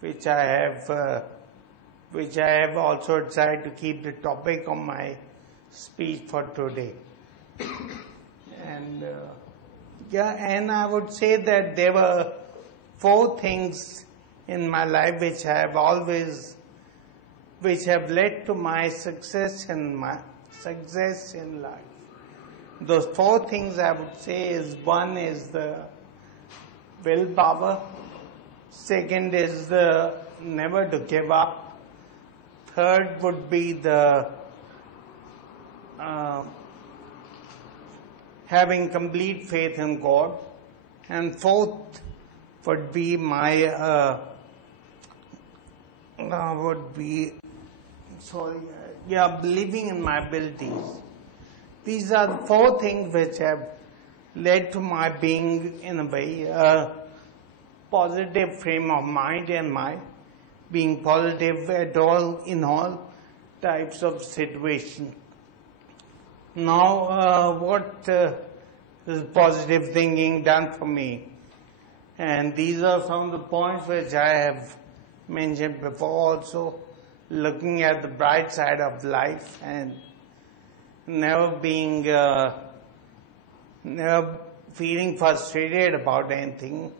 which I have also decided to keep the topic of my speech for today. And and I would say that there were 4 things in my life which have led to my success in life. Those 4 things I would say is: one is the willpower, second is the never to give up, third would be the having complete faith in God, and fourth would be my believing in my abilities. These are the 4 things which have led to my being, in a way, positive frame of mind and my being positive in all types of situations. Now, what is positive thinking done for me? And these are some of the points which I have mentioned before also: looking at the bright side of life and never feeling frustrated about anything,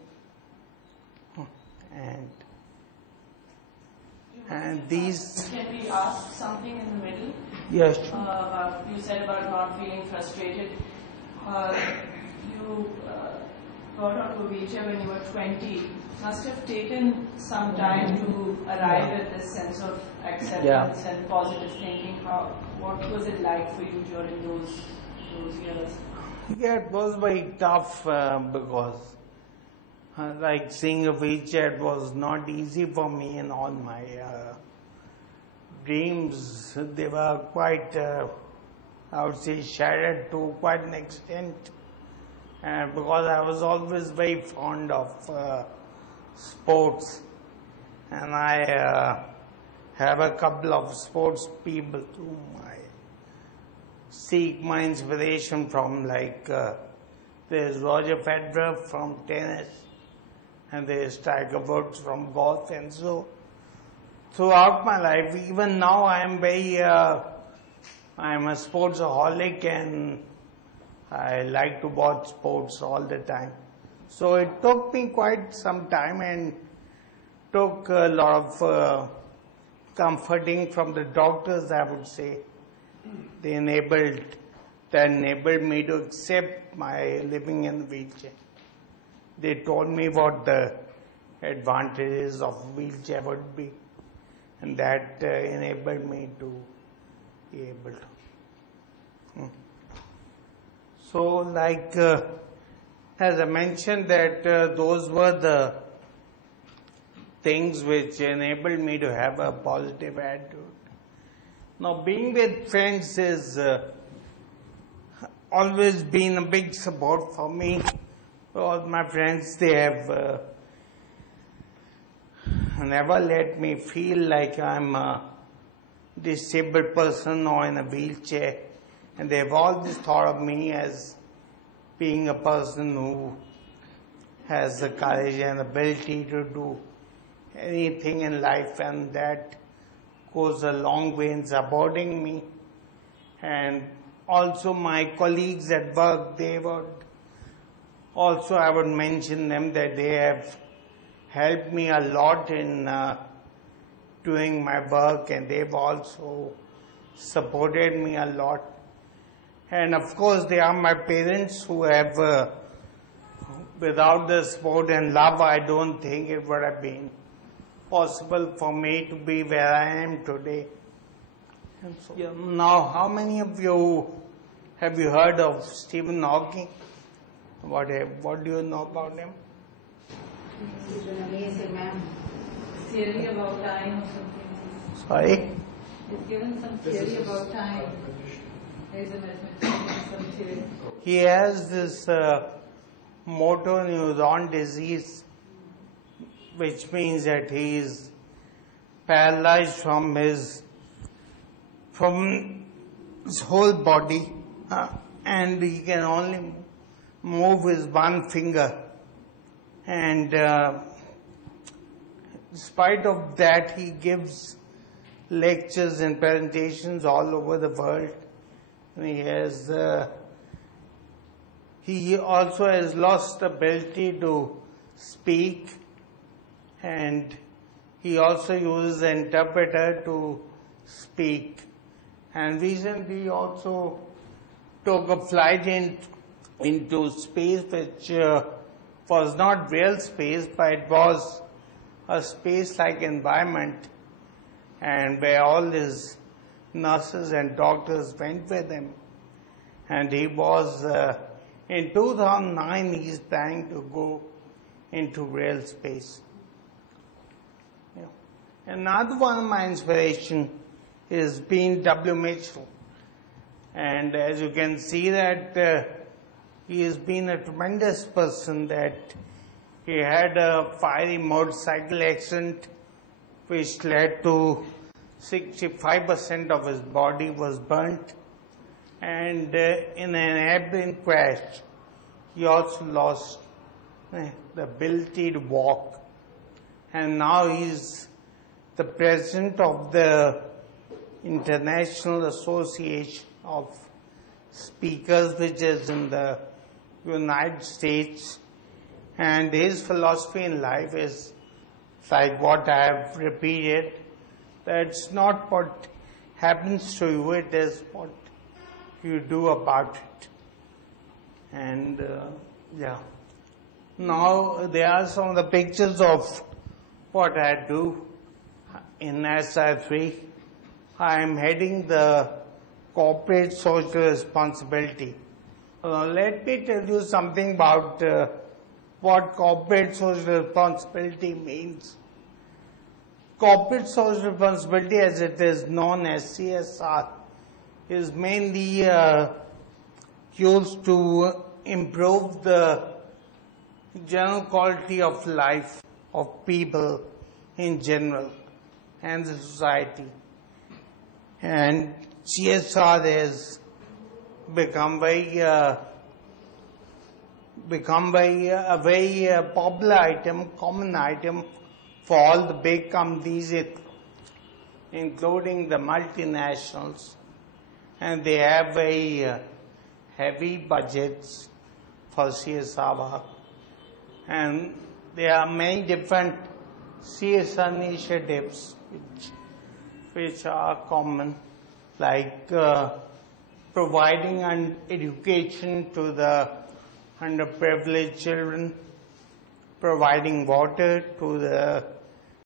and these. Can we ask something in the middle? Yes. You said about not feeling frustrated. You got onto a wheelchair when you were 20. Must have taken some time to arrive at this sense of acceptance and positive thinking. What was it like for you during those years? Yeah, it was very tough because like seeing a wheelchair was not easy for me, and all my dreams, they were quite, I would say, shattered to quite an extent, because I was always very fond of sports, and I have a couple of sports people whom I seek my inspiration from, like there's Roger Federer from tennis, and there's Tiger Woods from golf. And so throughout my life, even now, I'm a sportsaholic, and I like to watch sports all the time. So it took me quite some time and took a lot of comforting from the doctors, I would say. That enabled me to accept my living in a wheelchair. They told me what the advantages of wheelchair would be, and that enabled me to be able to. So, like, as I mentioned, that those were the things which enabled me to have a positive attitude. Now, being with friends has always been a big support for me. All my friends, they have never let me feel like I'm a disabled person or in a wheelchair, and they've always thought of me as being a person who has the courage and ability to do anything in life, and that goes a long way in supporting me. And also my colleagues at work, they would also, I would mention them, that they have helped me a lot in doing my work, and they've also supported me a lot. And of course, they are my parents who have, without the support and love, I don't think it would have been possible for me to be where I am today. And so, now, how many of you have you heard of Stephen Hawking? What do you know about him? He's an amazing man. Theory about time or something. Sorry? He's given some theory about time. There's a mathematician, some theory. He has this motor neuron disease, which means that he is paralyzed from his whole body, and he can only move his one finger, and despite of that, he gives lectures and presentations all over the world. And he also has lost the ability to speak, and he also uses an interpreter to speak. And recently also took a flight into space, which was not real space, but it was a space-like environment, and where all his nurses and doctors went with him. And he was, in 2009, he's planning to go into real space. Yeah. Another one of my inspiration is being W. Mitchell. And as you can see that he has been a tremendous person, that he had a fiery motorcycle accident which led to 65% of his body was burnt, and in an airplane crash he also lost the ability to walk, and now he's the president of the International Association of Speakers, which is in the United States. And his philosophy in life is like what I have repeated, that it's not what happens to you, it is what you do about it. And yeah. Now there are some of the pictures of what I do in SI3. I am heading the corporate social responsibility. Let me tell you something about what corporate social responsibility means. Corporate social responsibility, as it is known as CSR, is mainly used to improve the general quality of life of people in general and the society. And CSR has become a very popular item, common item for all the big companies, including the multinationals, and they have very heavy budgets for CSR work. And there are many different CSR initiatives which are common, like providing an education to the underprivileged children, providing water to the